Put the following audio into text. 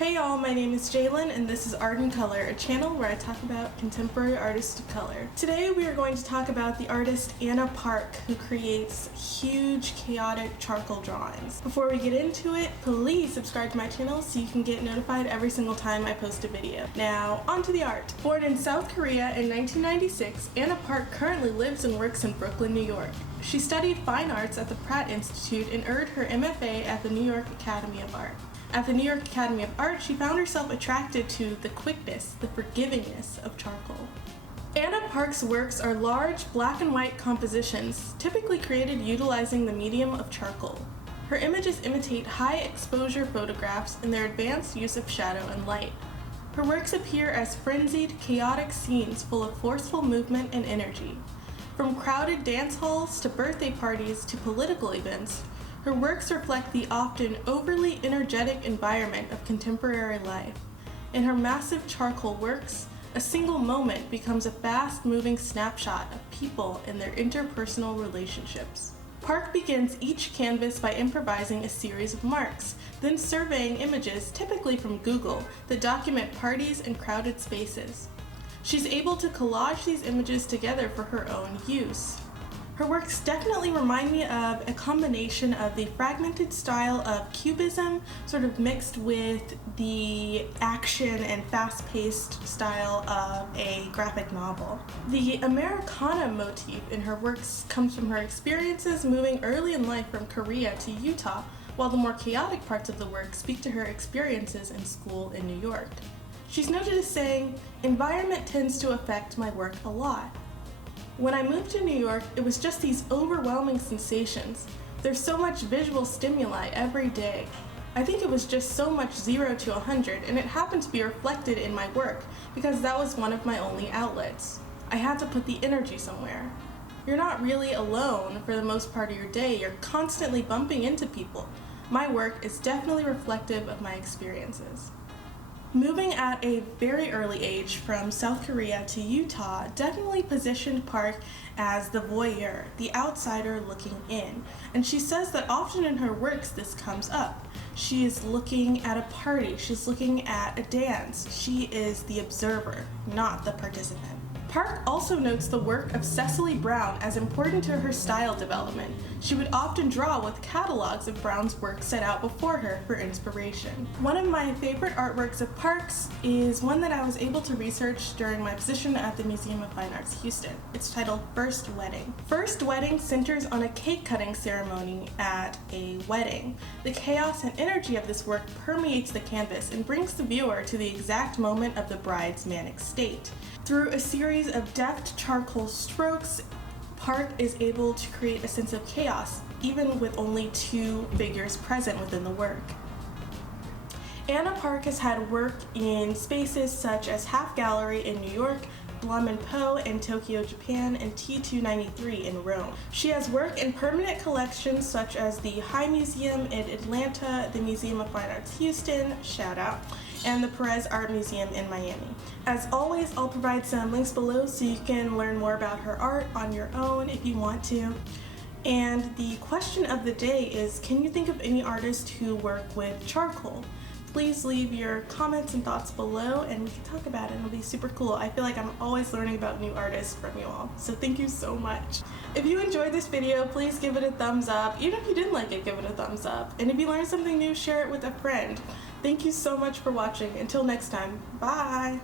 Hey y'all, my name is Jalen and this is Art in Color, a channel where I talk about contemporary artists of color. Today we are going to talk about the artist Anna Park, who creates huge, chaotic charcoal drawings. Before we get into it, please subscribe to my channel so you can get notified every single time I post a video. Now, on to the art. Born in South Korea in 1996, Anna Park currently lives and works in Brooklyn, New York. She studied fine arts at the Pratt Institute and earned her MFA at the New York Academy of Art. At the New York Academy of Art, she found herself attracted to the quickness, the forgivingness of charcoal. Anna Park's works are large, black and white compositions, typically created utilizing the medium of charcoal. Her images imitate high-exposure photographs in their advanced use of shadow and light. Her works appear as frenzied, chaotic scenes full of forceful movement and energy. From crowded dance halls to birthday parties to political events, her works reflect the often overly energetic environment of contemporary life. In her massive charcoal works, a single moment becomes a fast-moving snapshot of people and their interpersonal relationships. Park begins each canvas by improvising a series of marks, then surveying images, typically from Google, that document parties and crowded spaces. She's able to collage these images together for her own use. Her works definitely remind me of a combination of the fragmented style of Cubism, sort of mixed with the action and fast-paced style of a graphic novel. The Americana motif in her works comes from her experiences moving early in life from Korea to Utah, while the more chaotic parts of the work speak to her experiences in school in New York. She's noted as saying, "Environment tends to affect my work a lot. When I moved to New York, it was just these overwhelming sensations. There's so much visual stimuli every day. I think it was just so much 0 to 100, and it happened to be reflected in my work because that was one of my only outlets. I had to put the energy somewhere. You're not really alone for the most part of your day. You're constantly bumping into people. My work is definitely reflective of my experiences." Moving at a very early age from South Korea to Utah definitely positioned Park as the voyeur, the outsider looking in. And she says that often in her works this comes up. She is looking at a party, she's looking at a dance. She is the observer, not the participant. Park also notes the work of Cecily Brown as important to her style development. She would often draw with catalogs of Brown's work set out before her for inspiration. One of my favorite artworks of Park's is one that I was able to research during my position at the Museum of Fine Arts Houston. It's titled First Wedding. First Wedding centers on a cake cutting ceremony at a wedding. The chaos and energy of this work permeates the canvas and brings the viewer to the exact moment of the bride's manic state. Through a series of deft charcoal strokes, Park is able to create a sense of chaos, even with only two figures present within the work. Anna Park has had work in spaces such as Half Gallery in New York, Blum & Poe in Tokyo, Japan, and T293 in Rome. She has work in permanent collections such as the High Museum in Atlanta, the Museum of Fine Arts Houston, shout out, and the Perez Art Museum in Miami. As always, I'll provide some links below so you can learn more about her art on your own if you want to. And the question of the day is, can you think of any artists who work with charcoal? Please leave your comments and thoughts below and we can talk about it. It'll be super cool. I feel like I'm always learning about new artists from you all, so thank you so much. If you enjoyed this video, please give it a thumbs up. Even if you didn't like it, give it a thumbs up. And if you learned something new, share it with a friend. Thank you so much for watching. Until next time, bye!